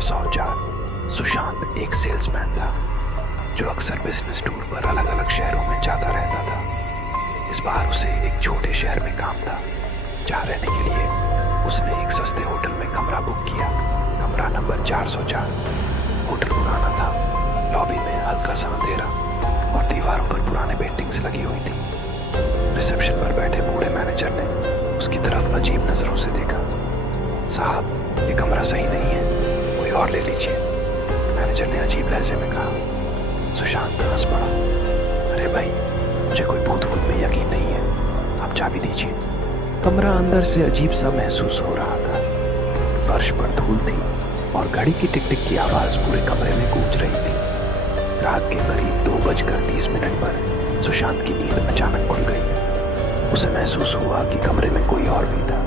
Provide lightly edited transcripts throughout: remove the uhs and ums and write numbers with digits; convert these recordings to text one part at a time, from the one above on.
404 सुशांत एक सेल्समैन था जो अक्सर बिजनेस टूर पर अलग अलग शहरों में जाता रहता था। इस बार उसे एक छोटे शहर में काम था जहाँ रहने के लिए उसने एक सस्ते होटल में कमरा बुक किया। कमरा नंबर 404। होटल पुराना था, लॉबी में हल्का सा अंधेरा और दीवारों पर पुराने पेंटिंग्स लगी हुई थी। रिसेप्शन पर बैठे बूढ़े मैनेजर ने उसकी तरफ अजीब नजरों से देखा। साहब, ये कमरा सही नहीं है, कोई और ले लीजिए, मैनेजर ने अजीब लहजे में कहा। सुशांत हंस पड़ा। अरे भाई, मुझे कोई भूत वूत में यकीन नहीं है, आप चाबी दीजिए। कमरा अंदर से अजीब सा महसूस हो रहा था। फर्श पर धूल थी और घड़ी की टिक टिक की आवाज पूरे कमरे में गूंज रही थी। रात के करीब 2:30 पर सुशांत की नींद अचानक खुल गई। उसे महसूस हुआ कि कमरे में कोई और भी था।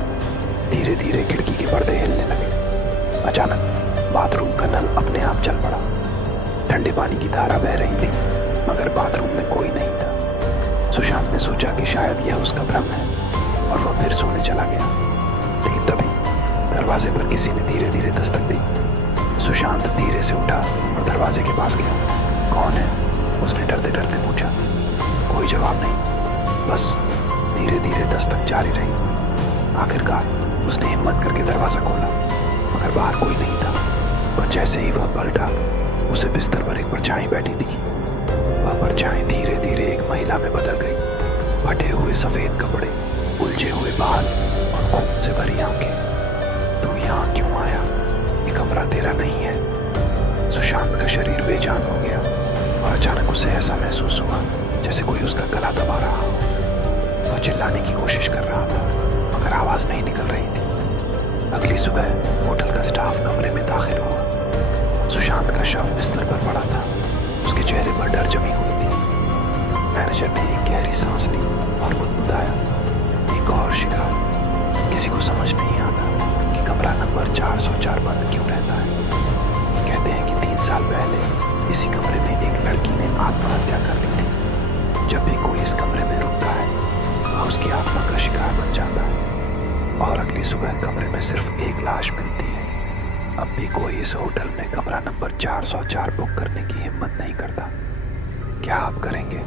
धीरे धीरे खिड़की के पर्दे हिलने लगे। अचानक बाथरूम का नल अपने आप चल पड़ा। ठंडे पानी की धारा बह रही थी, मगर बाथरूम में कोई नहीं था। सुशांत ने सोचा कि शायद यह उसका भ्रम है और वह फिर सोने चला गया। लेकिन तभी दरवाजे पर किसी ने धीरे धीरे दस्तक दी। सुशांत धीरे से उठा और दरवाजे के पास गया। कौन है? उसने डरते डरते पूछा। कोई जवाब नहीं, बस धीरे धीरे दस्तक जारी रही। आखिरकार उसने हिम्मत करके दरवाजा खोला, मगर बाहर कोई नहीं था। और जैसे ही वह पलटा, उसे बिस्तर पर एक परछाई बैठी दिखी। वह परछाई धीरे धीरे एक महिला में बदल गई। फटे हुए सफेद कपड़े, उलझे हुए बाल और खून से भरी आंखें। तू यहाँ क्यों आया? ये कमरा तेरा नहीं है। सुशांत का शरीर बेजान हो गया और अचानक उसे ऐसा महसूस हुआ जैसे कोई उसका गला दबा रहा हो। वह चिल्लाने की कोशिश कर रहा था, मगर आवाज नहीं निकल रही थी। अगली सुबह होटल का स्टाफ कमरे में दाखिल हुआ। सुशांत का शव बिस्तर पर पड़ा था। उसके चेहरे पर डर जमी हुई थी। मैनेजर ने एक गहरी सांस ली और बुदबुदाया, एक और शिकार। किसी को समझ नहीं आता कि कमरा नंबर 404 बंद क्यों रहता है। कहते हैं कि 3 साल पहले इसी कमरे में एक लड़की ने आत्महत्या कर ली थी। जब भी कोई इस कमरे में रुकता है, वह उसकी आत्मा का शिकार बन जाता है और अगली सुबह कमरे में सिर्फ एक लाश मिलती है। अब भी कोई इस होटल में कमरा नंबर 404 बुक करने की हिम्मत नहीं करता। क्या आप करेंगे?